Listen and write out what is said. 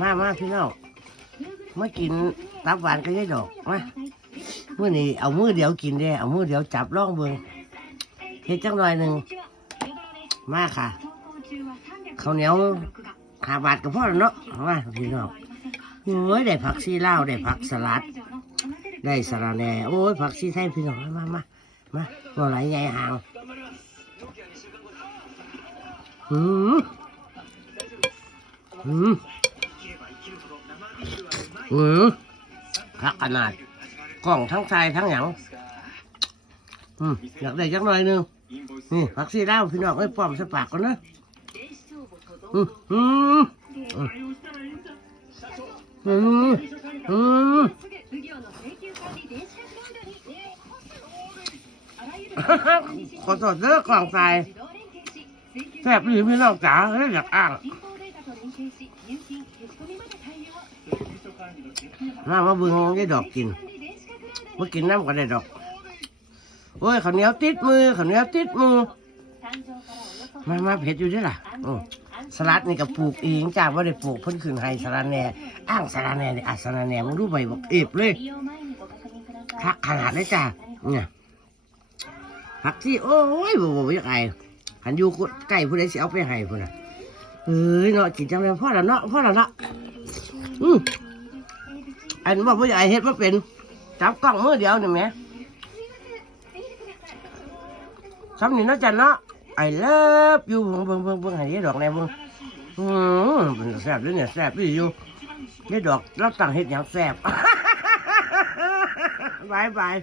มามาพี่น้องมากินตับหวานกับยายดอกมาเมื่อนี้เอามือเดียวกินเด้เอามือเดียวจับร่องเบิงเฮ็ดจังหน่อยหนึ่งมาค่ะข้าวเหนียวหาบาทกับพ่อแล้วเนาะมาพี่น้องโอ้ยได้ผักชีลาวได้ผักสลัด ได้สาระแหน่โอ้ยผักชีไทยพี่น้องมามามามาบ่ไหลใหญ่ห่างอืมอืม อืมพักขนาดกล่องทั้งชายทั้งหยังอืมอยากได้จักหน่อยนึงนี่ผักชีลาวพี่น้องเอ้ยป้อมสปากก่อนนะอืมอืมอืมอืมอืมขอโทษเด้อกล่องใจแซ่บพี่พี่น้องจ๋าเฮ้ยอยากอ้าง มามาเบึงได้ดอกกินมากินน้ำก็ได้ดอกโอ้ยข้าวเหนียวติดมือข้าวเหนียวติดมือ มามาเผ็ดอยู่ด้วยล่ะอืมสลัดนี่ก็ปลูกเองจ้าว่าได้ปลูกเพิ่นขึ้นให้สลัดแหน่อ้างสลัดแหน่อะสลัดแหน่มึงรู้ใบบอกเอฟเลยคักขนาดเลยจ้าเนี่ยผักที่โอ้ยบ่บ่ยากไอ้หันอยู่ใกล้ผู้ใดสิเอาไปให้พุ่นน่ะ เอ้ยเนาะกินจังเลยพ่อแล้วเนาะพ่อแล้วเนาะอืมอันว่าผู้ใหญ่เฮ็ดบ่เป็นจับกล้องมือเดียวนี่แมซ้ำนี่นะจันเนาะไอ้เลิฟอยู่เบิ่งเบิ่งเบิ่งเบิ่งให้ดอกแหน่เบิ่งอืมเป็นแซ่บด้วยเนี่ยแซ่บอีอยู่ยายดอกเราตั้งเฮ็ดหยังแซ่บบายบาย